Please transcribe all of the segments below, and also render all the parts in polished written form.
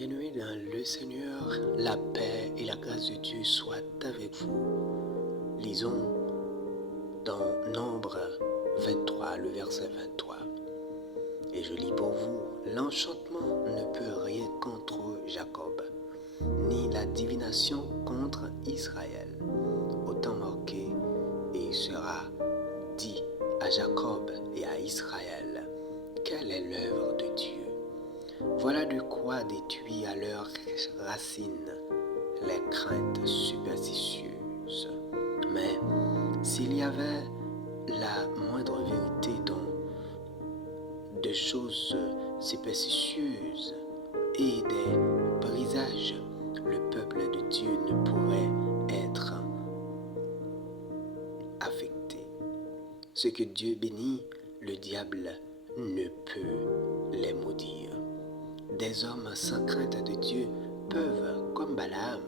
Bien-aimés dans le Seigneur, la paix et la grâce de Dieu soient avec vous. Lisons dans Nombre 23, le verset 23. Et je lis pour vous, l'enchantement ne peut rien contre Jacob, ni la divination contre Israël. Autant marqué, et il sera dit à Jacob et à Israël, quelle est l'œuvre de Dieu? Voilà de quoi détruire à leurs racines les craintes superstitieuses. Mais s'il y avait la moindre vérité dans de choses superstitieuses et des présages, le peuple de Dieu ne pourrait être affecté. Ce que Dieu bénit, le diable ne peut les maudire. Des hommes sans crainte de Dieu peuvent, comme Balaam,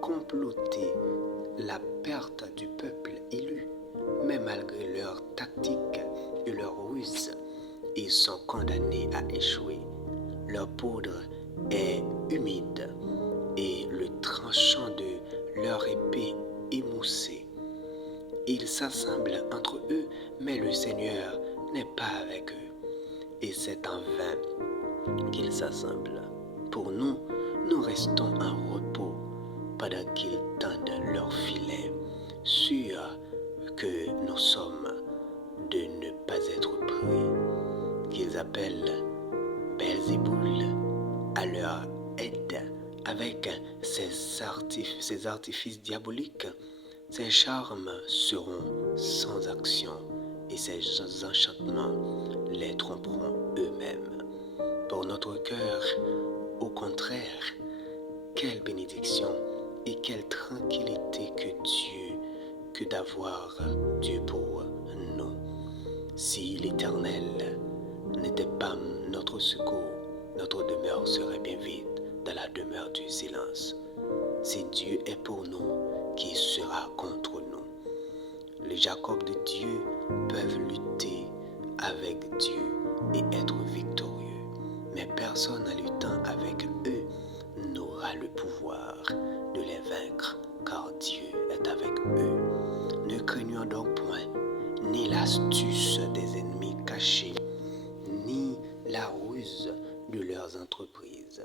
comploter la perte du peuple élu, mais malgré leurs tactiques et leurs ruses, ils sont condamnés à échouer. Leur poudre est humide et le tranchant de leur épée émoussé. Ils s'assemblent entre eux, mais le Seigneur n'est pas avec eux. Et c'est en vain qu'ils s'assemblent. Pour nous, nous restons en repos pendant qu'ils tendent leurs filets, sûrs que nous sommes de ne pas être pris, qu'ils appellent Belzéboul à leur aide avec ses artifices diaboliques. Ses charmes seront sans action et ses enchantements les tromperont eux-mêmes. Pour notre cœur, au contraire, quelle bénédiction et quelle tranquillité que d'avoir Dieu pour nous. Si l'Éternel n'était pas notre secours, notre demeure serait bien vide dans la demeure du silence. Si Dieu est pour nous, qui sera contre nous? Les Jacob de Dieu peuvent lutter avec Dieu et être victorieux, mais personne en luttant avec eux n'aura le pouvoir de les vaincre, car Dieu est avec eux. Ne craignons donc point ni l'astuce des ennemis cachés, ni la ruse de leurs entreprises.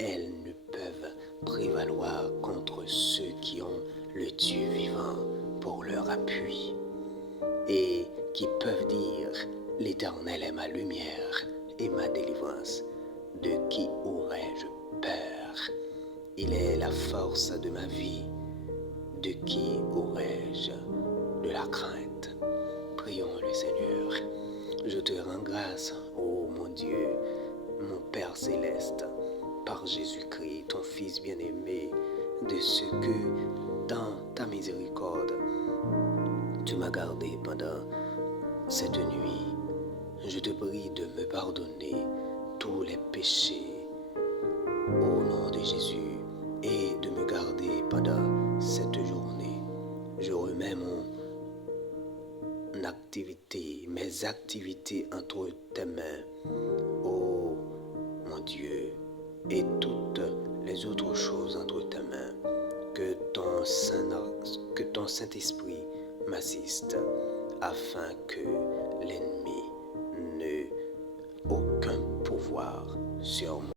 Elles ne peuvent prévaloir contre ceux qui ont le Dieu vivant pour leur appui et qui peuvent dire, l'Éternel est ma lumière et ma délivrance. De qui aurais-je peur? Il est la force de ma vie. De qui aurais-je de la crainte? Prions le Seigneur. Je te rends grâce, ô mon Dieu, mon Père céleste, par Jésus-Christ, ton Fils bien-aimé, de ce que, dans ta miséricorde, tu m'as gardé pendant cette nuit. Je te prie de me pardonner tous les péchés au nom de Jésus et de me garder pendant cette journée. Je remets mes activités entre tes mains, ô mon Dieu, et toutes les autres choses entre tes mains. Que ton Saint-Esprit m'assiste afin que l'ennemi n'ait aucun pouvoir sur moi.